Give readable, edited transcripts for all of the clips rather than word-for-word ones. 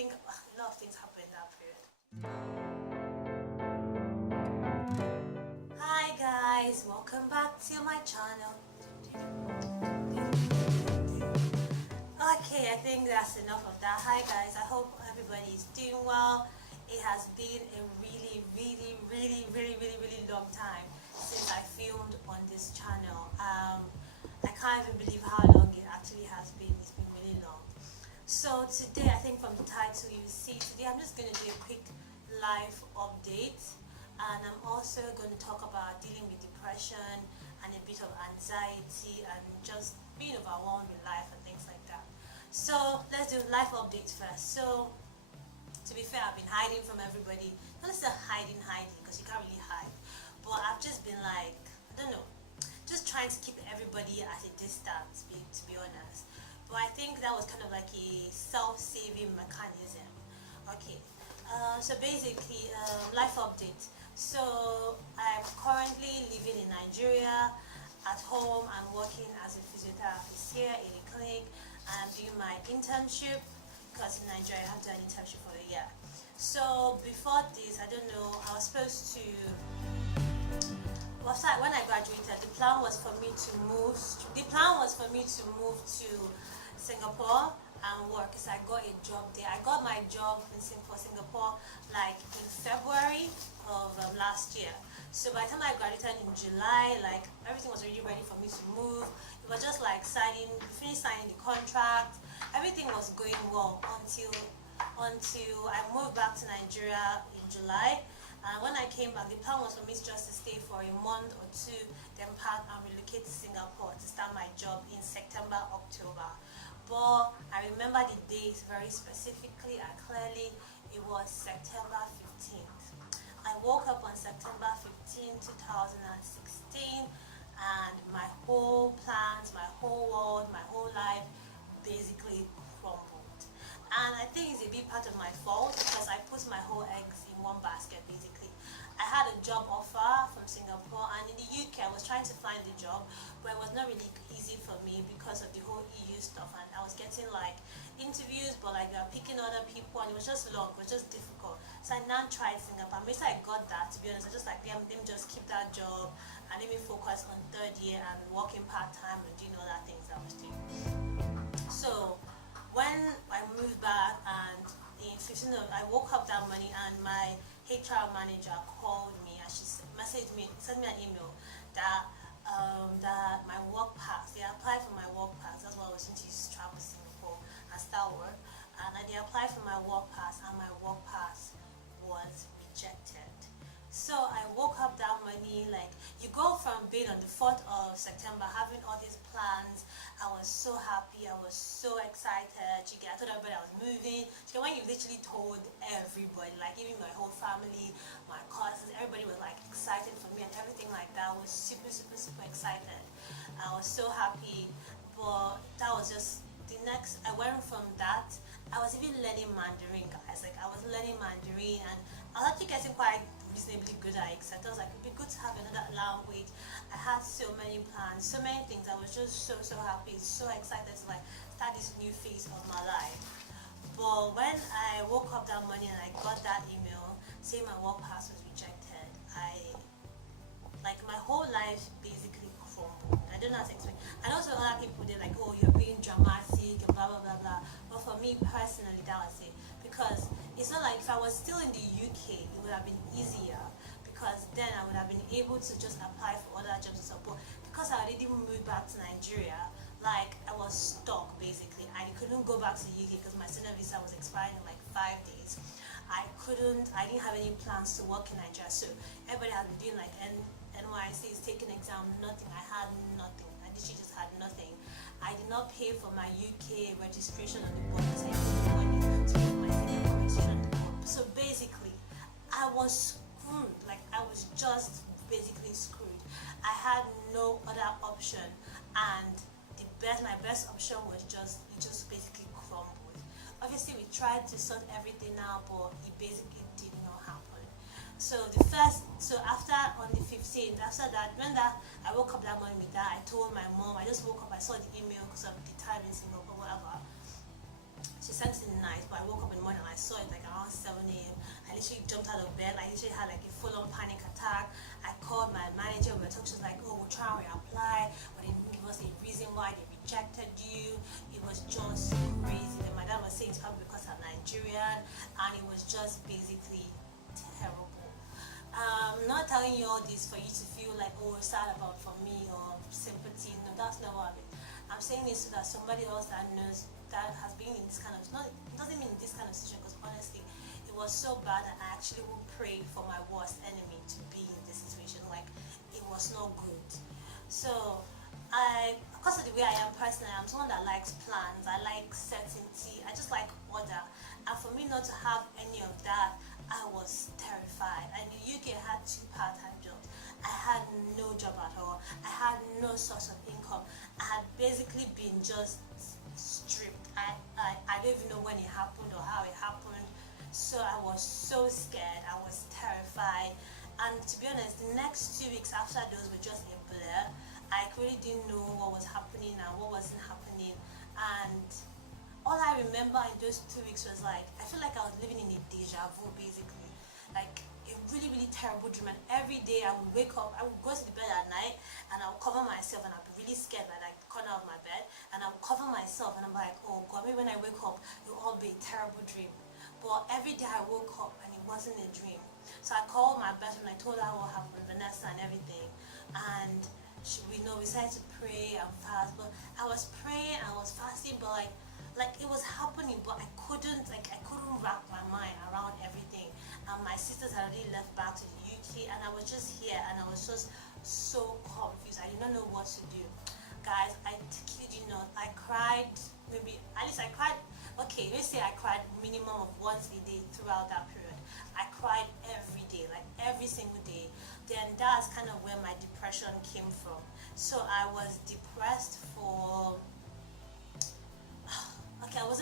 think a lot of things happened in that period. Hi guys, welcome back to my channel. Okay, I think that's enough of that. Hi guys, I hope everybody is doing well. It has been a really long time since I filmed on this channel. I can't even believe how long it actually has been. It's been really long. So today, I think from the title you see, today I'm just going to do a quick life update, and I'm also going to talk about dealing with depression and a bit of anxiety and just being overwhelmed with life and things like that. So let's do life updates first. So to be fair, I've been hiding from everybody. Not necessarily hiding, because you can't really hide. But I've just been like, I don't know, just trying to keep everybody at a distance, to be honest. But I think that was kind of like a self-saving mechanism. Okay, so basically, life update. So I'm currently living in Nigeria. At home, I'm working as a physiotherapist here in a clinic. I'm doing my internship, because in Nigeria I have to do an internship for a year. So before this, I don't know, I was supposed to, when I graduated, the plan was for me to move to Singapore and work, because I got a job there. I got my job in Singapore like in February of last year. So by the time I graduated in July, like everything was already ready for me to move. It was just like finished signing the contract. Everything was going well until I moved back to Nigeria in July. And when I came back, the plan was for me just to stay for a month or two, then pack and relocate to Singapore to start my job in September, October. But I remember the dates very specifically and clearly. It was September 15th. I woke up on September 15, 2016, and my whole plans, my whole world, my whole life basically crumbled. And I think it's a big part of my fault, because I put my whole eggs in one basket basically. I had a job offer from Singapore, and in the UK I was trying to find a job, but it was not really easy for me because of the whole EU stuff, and I was getting like interviews, but like they were picking other people, and it was just long, it was just difficult. So I now tried Singapore. Basically I got that, to be honest. I just like, let me just keep that job and let me focus on third year and working part-time and doing all that things I was doing. So when I moved back, and in 15 of, I woke up that morning and my HR manager called me and she messaged me, sent me an email that that my work pass, they applied for my work pass. That's why I was going to use travel to Singapore and start work. And they applied for my work pass, and my work pass was rejected. So I woke up that morning, like, you go from being on the 4th of September, having all these plans. I was so happy, I was so excited. I told everybody I was moving. When you literally told everybody, like even my whole family, my cousins, everybody was like excited for me and everything like that. I was super excited. I was so happy. But that was just the next, I went from that. I was even learning Mandarin, guys. Like, I was learning Mandarin, and I was actually getting quite reasonably good at it. So I was like, it'd be good to have another language. I had so many plans, so many things. I was just so happy, so excited to like start this new phase of my life. But when I woke up that morning and I got that email saying my work pass was rejected, my whole life basically crumbled. I don't know how to explain. And also other people, they're like, oh, you're being dramatic and blah blah. But for me personally, that was it. Because it's not like if I was still in the UK, it would have been easier, because then I would have been able to just apply for other jobs and stuff. But because I already moved back to Nigeria, like I was stuck basically. I couldn't go back to the UK because my student visa was expiring in like 5 days. I didn't have any plans to work in Nigeria. So everybody had been doing like NYC is taking exam, nothing. I had nothing. I literally just had nothing. I did not pay for my UK registration on the board because I didn't money to pay my Singapore registration on the board. So basically, I was screwed. Like, I was just basically screwed. I had no other option, and my best option was it just basically crumbled. Obviously, we tried to sort everything out, but it basically did not happen. So after on the 15th, after that, I woke up that morning with that, I told my mom. I just woke up, I saw the email because of the time in Singapore, whatever. She sent it in the night, but I woke up in the morning and I saw it like around 7 a.m. I literally jumped out of bed. I literally had like a full-on panic attack. I called my manager. We were talking. She was like, "Oh, we'll try and reapply," but they didn't give us a reason why they rejected you. It was just crazy. Then my dad was saying it's probably because I'm Nigerian, and it was just basically terrible. I'm not telling you all this for you to feel like, oh, sad about for me or sympathy. No, that's not what I mean. I'm saying this so that somebody else that knows that has been in this kind of, not doesn't mean in this kind of situation, because honestly, it was so bad that I actually would pray for my worst enemy to be in this situation. Like, it was not good. So because of the way I am personally, I'm someone that likes plans. I like certainty. I just like order. And for me not to have any of that, I was terrified. In the UK, I had 2 part-time jobs. I had no job at all. I had no source of income. I had basically been just stripped. I don't even know when it happened or how it happened. So I was so scared. I was terrified. And to be honest, the next 2 weeks after those were just a blur. I really didn't know what was happening and what wasn't happening. And all I remember in those 2 weeks was like, I feel like I was living in a deja vu basically. Like a really, really terrible dream. And every day I would wake up, I would go to the bed at night and I would cover myself and I'd be really scared by like the corner of my bed. And I would cover myself and I'm like, oh God, maybe when I wake up, it will all be a terrible dream. But every day I woke up and it wasn't a dream. So I called my best friend, I told her what happened, Vanessa and everything. And we decided to pray and fast. But I was praying, I was fasting, but like it was happening, but I couldn't wrap my mind around everything. And my sisters had already left back to the UK, and I was just here, and I was just so confused. I did not know what to do. Guys, I kid you not, I cried okay, let's say I cried minimum of once a day throughout that period. I cried every day, like every single day. Then that's kind of where my depression came from. So I was depressed for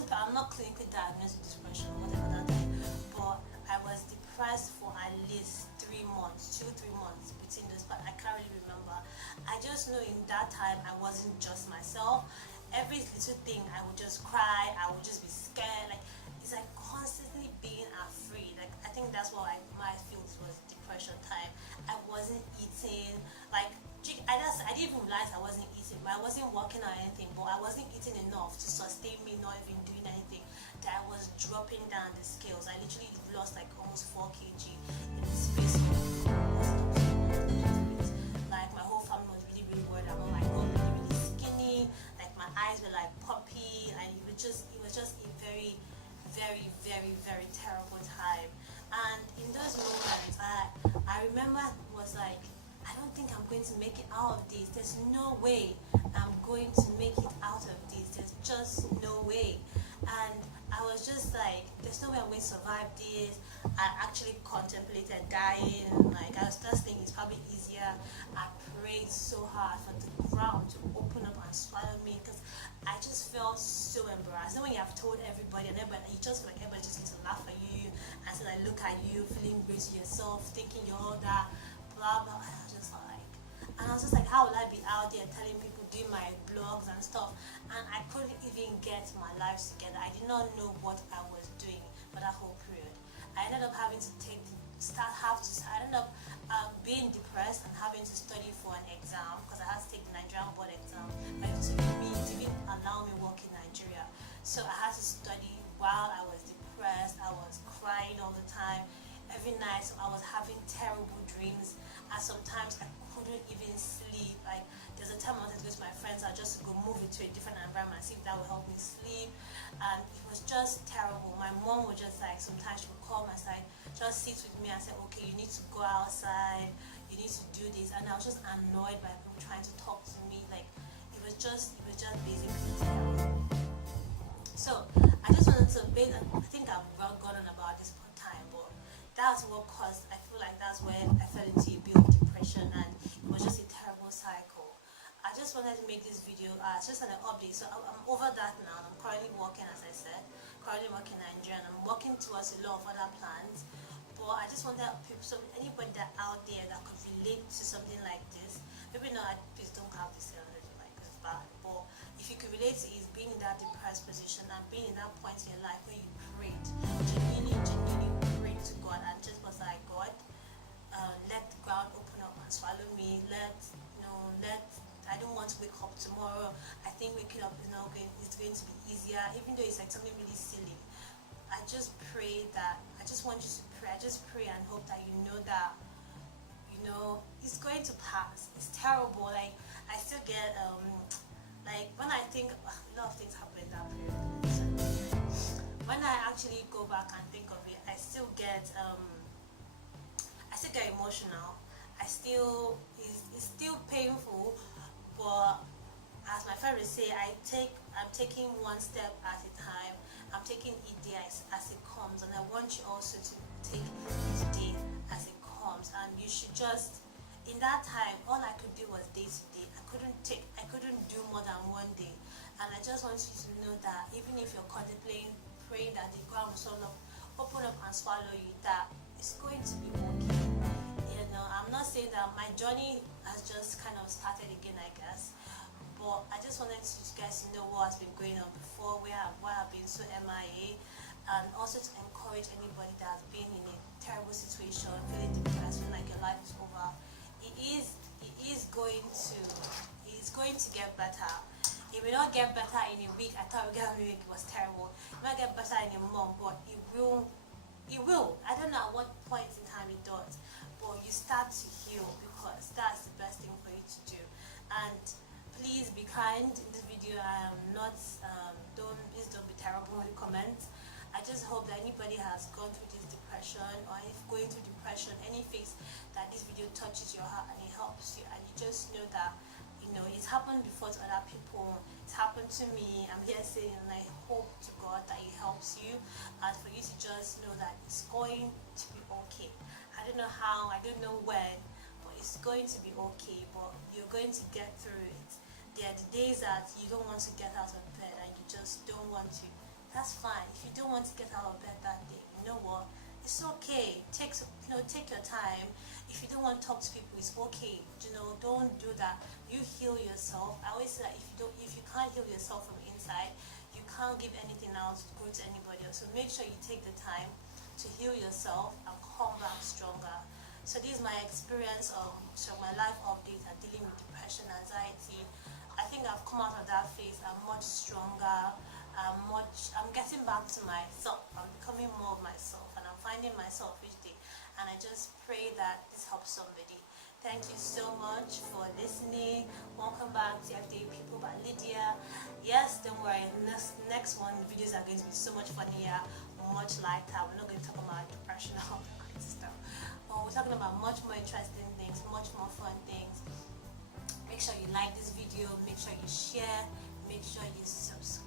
I'm not clinically diagnosed with depression, whatever that is, but I was depressed for at least 3 months, 2-3 months between those, but I can't really remember. I just know in that time I wasn't just myself. Every little thing I would just cry, I would just be scared. Like, it's like constantly being afraid. Like, I think that's what my feels was depression time. I wasn't eating, like I didn't even realize I wasn't eating, but I wasn't working or anything, but I wasn't eating enough to sustain me not even doing anything, that I was dropping down the scales. I literally lost like almost 4 kg in the space of like my whole family was really, really worried about my God, really, really skinny, like my eyes were like puppy, and it was just a very, very, very, very terrible time. And in those moments, I remember it was like, I don't think I'm going to make it out of this. There's no way I'm going to make it out of this. There's just no way. And I was just like, there's no way I'm going to survive this. I actually contemplated dying. Like, I was just thinking it's probably easier. I prayed so hard for the ground to open up and swallow me, because I just felt so embarrassed. Then when you have told everybody, and everybody, you just feel like everybody just needs to laugh at you and say, like, look at you, feeling great to yourself, thinking you're all that, blah, blah. And I was just like, how will I be out there telling people, doing my blogs and stuff? And I couldn't even get my life together. I did not know what I was doing for that whole period. I ended up having to I ended up being depressed and having to study for an exam, because I had to take the Nigerian board exam. But it didn't allow me work in Nigeria. So I had to study while I was depressed. I was crying all the time. Every night, so I was having terrible dreams, and sometimes I couldn't even sleep. Like, there's a time I wanted to go to my friends' house just to go move it to a different environment, see if that would help me sleep. And it was just terrible. My mom would just like, sometimes she would call my side, just sit with me and say, okay, you need to go outside, you need to do this. And I was just annoyed by people trying to talk to me. Like, it was just basically terrible. So I just wanted to I think I've forgotten about this time, but that's what caused, I feel like that's when I fell into a bit of depression, and it was just a terrible cycle. I just wanted to make this video just an update. So I'm over that now. I'm currently working, as I said, working in Nigeria, and I'm working towards a lot of other plans. But I just wanted people, so anybody that out there that could relate to something like this, maybe not, please don't have this like this bad, but if you could relate to it, being in that depressed position and being in that point in your life where you prayed, genuinely it's going to pass. It's terrible. Like I still get like when I think a lot of things happen in that period. So, when I actually go back and think of it, I still get emotional. It's still painful, but as my friend would say, I'm taking one step at a time. I'm taking each day as it comes, and I want you also to take each day as it comes. And you should just, in that time, all I could do was day to day. I couldn't do more than one day. And I just want you to know that even if you're contemplating, praying that the ground will sort of open up and swallow you, that it's going to be okay. You know, I'm not saying that my journey has just kind of started again, I guess. But I just wanted you guys to know what has been going on before, why I've been so MIA, and also to encourage anybody that has been in a terrible situation, feeling depressed, feeling like your life is over. It's going to get better. It will not get better in a week. I thought it was terrible. It might get better in a month, but it will. I don't know at what point in time it does, but you start to heal, because that's the best thing for you to do. And please be kind in this video. I am not please don't be terrible in the comments. I just hope that anybody has gone through this depression, or if going through depression, any phase, that this video touches your heart and it helps you, and you just know that, you know, it's happened before to other people. It's happened to me. I'm here saying, and I hope to God that it helps you, and for you to just know that it's going to be okay. I don't know how, I don't know when, but it's going to be okay. But you're going to get through it. There are the days that you don't want to get out of bed and you just don't want to. That's fine. If you don't want to get out of bed that day, you know what? It's okay. Take your time. If you don't want to talk to people, it's okay. You know, don't do that. You heal yourself. I always say that if you can't heal yourself from inside, you can't give anything else good to anybody else. So make sure you take the time to heal yourself and come back stronger. So this is my experience of my life update and dealing with depression, anxiety. I think I've come out of that phase. I'm much stronger. I'm getting back to myself. I'm becoming more of myself, and I'm finding myself each day. And I just pray that this helps somebody. Thank you so much for listening. Welcome back to Everyday People by Lydia. Yes, don't worry. Next one, videos are going to be so much funnier, much lighter. We're not going to talk about depression and all that kind of stuff. But we're talking about much more interesting things, much more fun things. Make sure you like this video. Make sure you share. Make sure you subscribe.